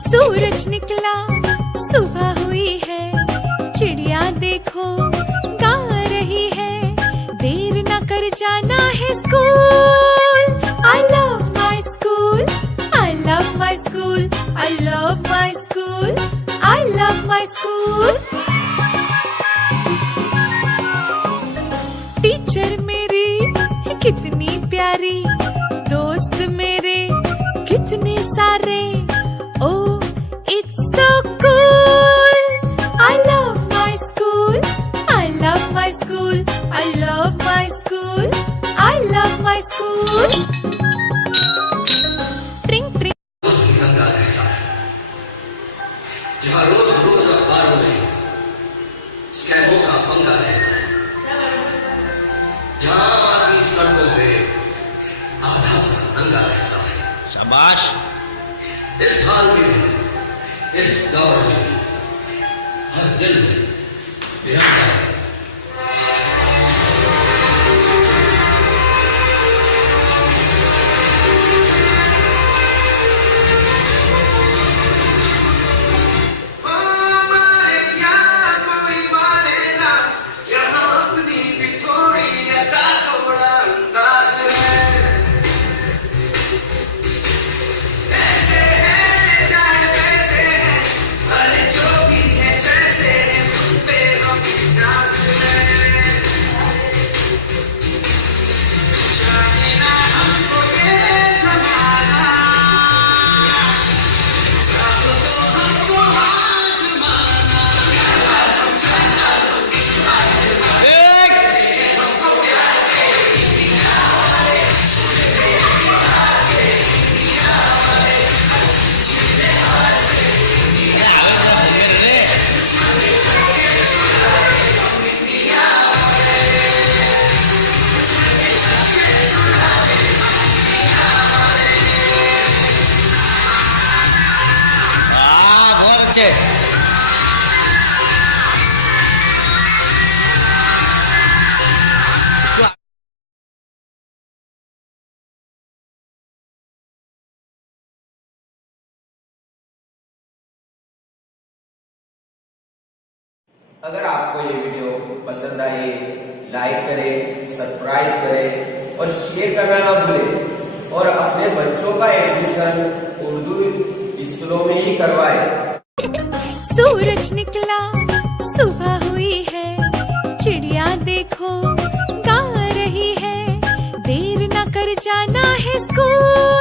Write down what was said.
सूरज निकला, सुबह हुई है, चिड़िया देखो गा रही है, देर न कर जाना है school. I love my school, I love my school, I love my school, I love my school। Teacher मेरी कितनी प्यारी, दोस्त मेरे कितने सारे, oh it's so cool। I love my school, I love my school, I love my school, I love my school। ट्रिंग ट्रिंग जहाँ रोज रोज अखबारों में स्कैमों का पंगा रहता है, जहाँ आम आदमी सड़कों पे आधा सा नंगा रहता है। शाबाश। इस हाल में भी, इस दौर में भी हर दिल में तिरंगा है। अगर आपको ये वीडियो पसंद आए, लाइक करें, सब्सक्राइब करें और शेयर करना ना भूलें और अपने बच्चों का एडमिशन उर्दू स्कूलों में ही करवाएं। सूरज निकला, सुबह हुई है, चिड़िया देखो गा रही है, देर न कर जाना है स्कूल।